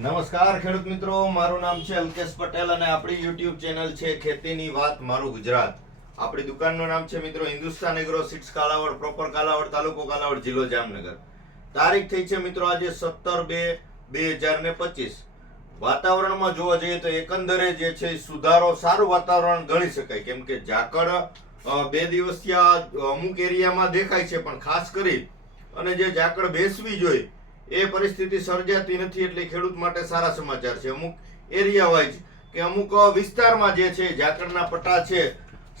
નમસ્કાર ખેડૂત મિત્રો, મારું નામ છે અલ્કેશ પટેલ અને આપણી યુટ્યુબ ચેનલ છે ખેતીની વાત મારું ગુજરાત. આપણી દુકાનનું નામ છે મિત્રો Hindustan agro seeds Kalavad proper Kalavad, તાલુકો કાલાવડ, જિલ્લો જામનગર. તારીખ થઈ છે મિત્રો આજે સત્તર બે બે હજાર ને પચીસ. વાતાવરણમાં જોવા જઈએ તો એકંદરે જે છે સુધારો, સારું વાતાવરણ ગણી શકાય. કેમ કે ઝાકળ બે દિવસથી આ અમુક એરિયામાં દેખાય છે, પણ ખાસ કરી અને જે ઝાકળ બેસવી જોઈએ એ પરિસ્થિતિ સર્જાતી નથી એટલે ખેડૂત માટે સારા સમાચાર છે. અમુક એરિયા વાઇઝ કે અમુક વિસ્તારમાં જે છે, ઝાકળના પટ્ટા છે,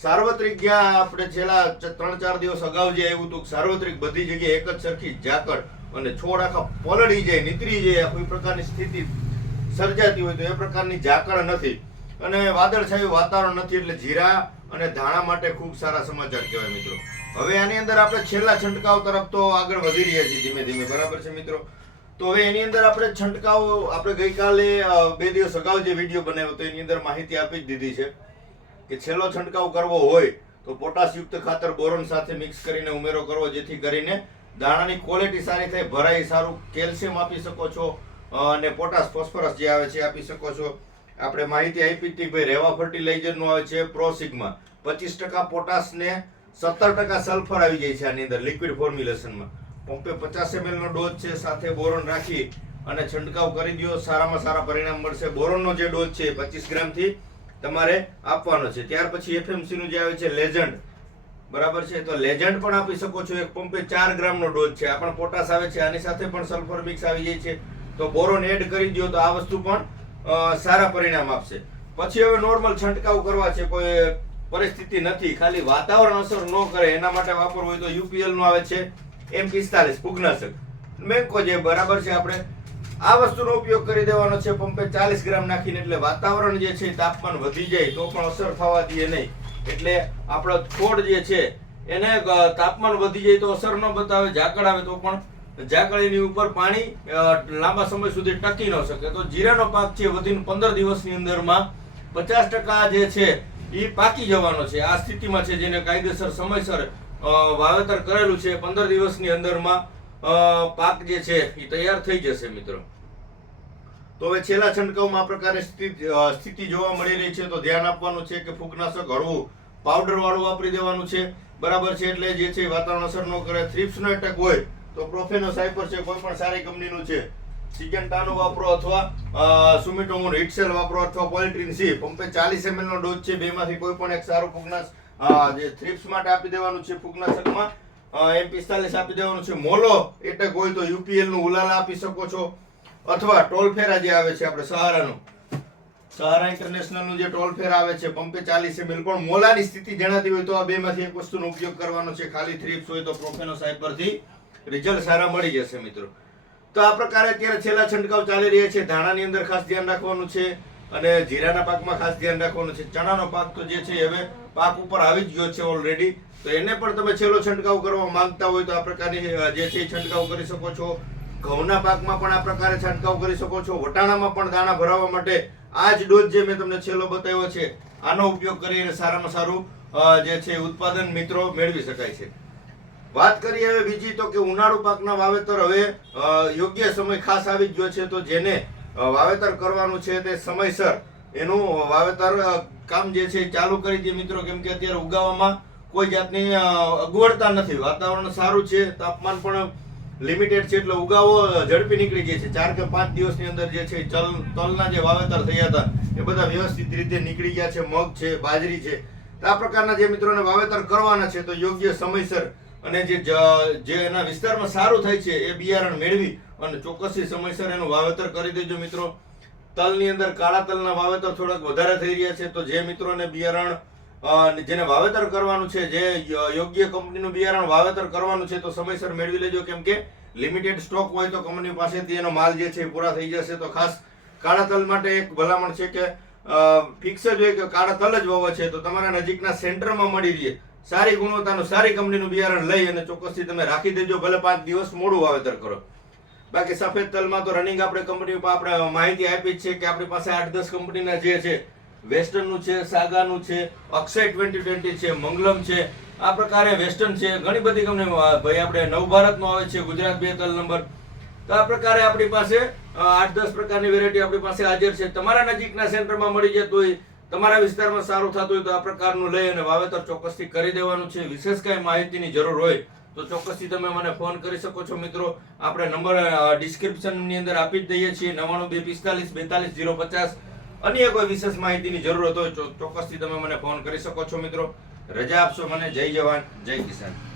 સાર્વત્રિક જ્યાં આપણે છેલ્લા ત્રણ ચાર દિવસ અગાઉ જે આવ્યું હતું સાર્વત્રિક બધી જગ્યાએ એક જ સરખી ઝાકળ અને છોડ આખા પલળી જાય, નીતરી જાય કોઈ પ્રકારની સ્થિતિ સર્જાતી હોય તો એ પ્રકારની ઝાકળ નથી. અને વાદળછાયું વાતાવરણ નથી એટલે જીરા અને ધાણા માટે ખૂબ સારા સમાચાર કહેવાય મિત્રો. હવે આની અંદર આપણે છેલ્લા છંટકાવ તરફ તો આગળ વધી રહ્યા છીએ ધીમે ધીમે. બરાબર છે મિત્રો? તો હવે એની અંદર આપણે છંટકાવ, આપણે ગઈકાલે બે દિવસ અગાઉ જે વીડિયો બનાવ્યો તો એની અંદર માહિતી આપી જ દીધી છે કે છેલ્લો છંટકાવ કરવો હોય તો પોટાશયુક્ત ખાતર બોરોન સાથે મિક્સ કરીને ઉમેરો કરવો, જેથી કરીને દાણાની ક્વોલિટી સારી થાય, ભરાઈ સારું કેલ્શિયમ આપી શકો છો અને પોટાશ ફોસ્ફરસ જે આવે છે આપી શકો છો. આપણે માહિતી આપી હતી ભાઈ રેવા ફર્ટિલાઇઝરનું આવે છે પ્રોસિગમાં પચીસ ટકા પોટાશને સત્તર ટકા સલ્ફર આવી જાય છે આની અંદર લિક્વિડ ફોર્મ્યુલેશનમાં પંપે પચાસ એમએલનો ડોઝ છે, સાથે બોરોન રાખી અને છંટકાવ કરી દો સારામાં સારા પરિણામ મળશે. બોરોનનો જે ડોઝ છે પચીસ ગ્રામથી તમારે આપવાનો છે. ત્યાર પછી એફએમસીનું જે આવે છે, લેજન્ડ. બરાબર છે? તો લેજન્ડ પણ આપી શકો છો. એક પંપે ચાર ગ્રામનો ડોઝ છે. આ પણ પોટાશ આવે છે. આની સાથે પણ સલ્ફર મિક્સ આવી જાય છે. તો બોરોન એડ કરી દો તો આ વસ્તુ પણ સારા પરિણામ આપશે. પછી હવે નોર્મલ છંટકાવ કરવા છે. કોઈ પરિસ્થિતિ નથી. ખાલી વાતાવરણ અસર ન કરે. એના માટે વાપરવું હોય તો યુપીએલનું આવે છે. એમ પિસ્તાલીસ ફૂગનાશક મેંકો જે બરાબર છે આપણે. આ વસ્તુનો ઉપયોગ કરી દેવાનો છે પંપે ચાલીસ ગ્રામ નાખીને, એટલે વાતાવરણ જે છે તાપમાન વધી જાય, તો પણ અસર થવા દઈએ નહીં. એટલે આપણો છોડ જે છે, એને તાપમાન વધી જાય તો અસર ન બતાવે, ઝાકળ આવે તો પણ ઝાકળીની ઉપર પાણી લાંબા સમય સુધી ટકી ન શકે. તો જીરાનો પાક છે વધીને પંદર દિવસની અંદરમાં પચાસ ટકા જે છે એ પાકી જવાનો છે. આ સ્થિતિમાં છે જેને કાયદેસર સમયસર વાવેતર કરેલું છે. પંદર દિવસની અંદરમાં પાક જે છે એ તૈયાર થઈ જશે મિત્રો. તો હવે છેલ્લા છંટકાવમાં આ પ્રકારે સ્થિતિ જોવા મળી રહી છે. તો ધ્યાન આપવાનું છે કે ફૂગનાશક હળવું પાવડર વાળું વાપરી દેવાનું છે. બરાબર છે, એટલે જે છે વાતાવરણ અસર ન કરે. થ્રિપ્સનો એટેક હોય તો પ્રોફેનો સાયપર છે, કોઈ પણ સારી કંપનીનું છે. સિજન્ટાનું વાપરો અથવા સુમિટોમોન હિટસેલ વાપરો અથવા પોલિટ્રીન સી. પંપે ચાલીસ એમએલનો ડોઝ છે. બેમાંથી કોઈ પણ એક સારું ફૂગનાશ જે થ્રિપ્સ માટે આપી દેવાનું છે ફૂગનાશકમાં એમ પિસ્તાલીસ આપી દેવાનું છે મોલો, એટેક હોય તો યુપીએલનું ઉલાલા આપી શકો છો. અથવા ટોલફેરા જે આવે છે આપણે સહારાનું. સહારા ઇન્ટરનેશનલનું જે ટોલ ફેર આવે છે, પંપે ચાલીસ ml પણ મોલાની સ્થિતિ જણાતી હોય તો આ બેમાંથી એક વસ્તુનો ઉપયોગ કરવાનો છે. ખાલી થ્રિપ્સ હોય તો પ્રોફેનો થી રિઝલ્ટ સારા મળી જશે મિત્રો. તો આ પ્રકારે અત્યારે છેલ્લા છંટકાવ ચાલી રહ્યા છે. ધાણાની અંદર ખાસ ધ્યાન રાખવાનું છે અને જીરાના પાકમાં ખાસ ધ્યાન રાખવાનું છે. ચણાનો પાક તો જે છે હવે પાક ઉપર આવી જ ગયો છે ઓલરેડી તો એને પણ તમે છેલ્લો છંટકાવ કરવા માંગતા હોય તો આ પ્રકારની જે છે છંટકાવ કરી શકો છો. ઘઉંના પાકમાં પણ આ પ્રકારે છંટકાવ કરી શકો છો. વટાણામાં પણ દાણા ભરાવવા માટે આ જ ડોઝ જે મેં તમને છેલ્લો બતાવ્યો છે, આનો ઉપયોગ કરીને સારામાં સારું જે છે ઉત્પાદન મિત્રો મેળવી શકાય છે. વાત કરીએ હવે બીજી તો કે ઉનાળુ પાકના વાવેતર હવે યોગ્ય સમય ખાસ આવી જ ગયો છે. તો જેને વાવેતર કરવાનું છે તે સમયસર એનું વાવેતર કામ જે છે ચાલુ કરી દે મિત્રો, કેમ કે અત્યારે ઉગાવવામાં કોઈ જાતની અગવડતા નથી. વાતાવરણ સારું છે, તાપમાન પણ લિમિટેડ છે, એટલે ઉગાવો ઝડપી નીકળી જાય છે. ચાર કે પાંચ દિવસની અંદર જે છે ચલ, તલના જે વાવેતર થયા હતા, એ બધા વ્યવસ્થિત રીતે નીકળી ગયા છે, મગ છે, બાજરી છે. આ પ્રકારના જે મિત્રોને વાવેતર કરવાના છે, તો યોગ્ય સમયસર અને જે જે એના વિસ્તારમાં સારું થાય છે, એ બિયારણ મેળવી અને ચોક્કસથી સમયસર એનું વાવેતર કરી દેજો મિત્રો. તલની અંદર કાળા તલના વાવેતર થોડાક વધારે થઈ રહ્યા છે. તો જે મિત્રોને બિયારણ જેને વાવેતર કરવાનું છે, જે યોગ્ય કંપનીનું બિયારણ વાવેતર કરવાનું છે, તો સમયસર મેળવી લેજો. કેમ કે લિમિટેડ સ્ટોક હોય તો કંપની પાસેથી એનો માલ જે છે પૂરા થઈ જશે. તો ખાસ કાળા તલ માટે એક ભલામણ છે કે ફિક્સ જ હોય કે કાળા તલ જ વાવે છે. તો તમારા નજીકના સેન્ટરમાં મળી રહે સારી ગુણવત્તાનું સારી કંપનીનું બિયારણ લઈ અને ચોક્કસથી તમે રાખી દેજો. ભલે પાંચ દિવસ મોડું વાવેતર કરો. બાકી સફેદ તલમાં તો રનિંગ આપણે કંપની ઉપર આપણે માહિતી આપી છે કે આપણી પાસે આઠ દસ કંપનીના જે છે વેસ્ટર્નનું છે સાગાનું છે અક્ષય ટ્વેન્ટી ટ્વેન્ટી છે મંગલમ છે, આ પ્રકારે વેસ્ટર્ન છે, ઘણી બધી કંપની ભાઈ આપણે નવભારતનો આવે છે, ગુજરાત બે તલ નંબર તો આ પ્રકારે આપણી પાસે આઠ દસ પ્રકારની વેરાયટી આપણી પાસે હાજર છે. તમારા નજીકના સેન્ટરમાં મળી જતું હોય, તમારા વિસ્તારમાં સારું થતું હોય તો આ પ્રકારનું લઈ અને વાવેતર ચોક્કસથી કરી દેવાનું છે. વિશેષ કાંઈ માહિતીની જરૂર હોય તો ચોક્કસથી તમે મને ફોન કરી શકો છો, મિત્રો. આપણે નંબર ડિસ્ક્રિપ્શનની અંદર આપી જ દઈએ છીએ, નવાણું બે પિસ્તાલીસ બેતાલીસ જીરો પચાસ. અન્ય કોઈ વિશેષ માહિતીની જરૂરત હોય તો ચોક્કસથી તમે મને ફોન કરી શકો છો, મિત્રો. રજા આપશો મને. જય જવાન, જય કિસાન.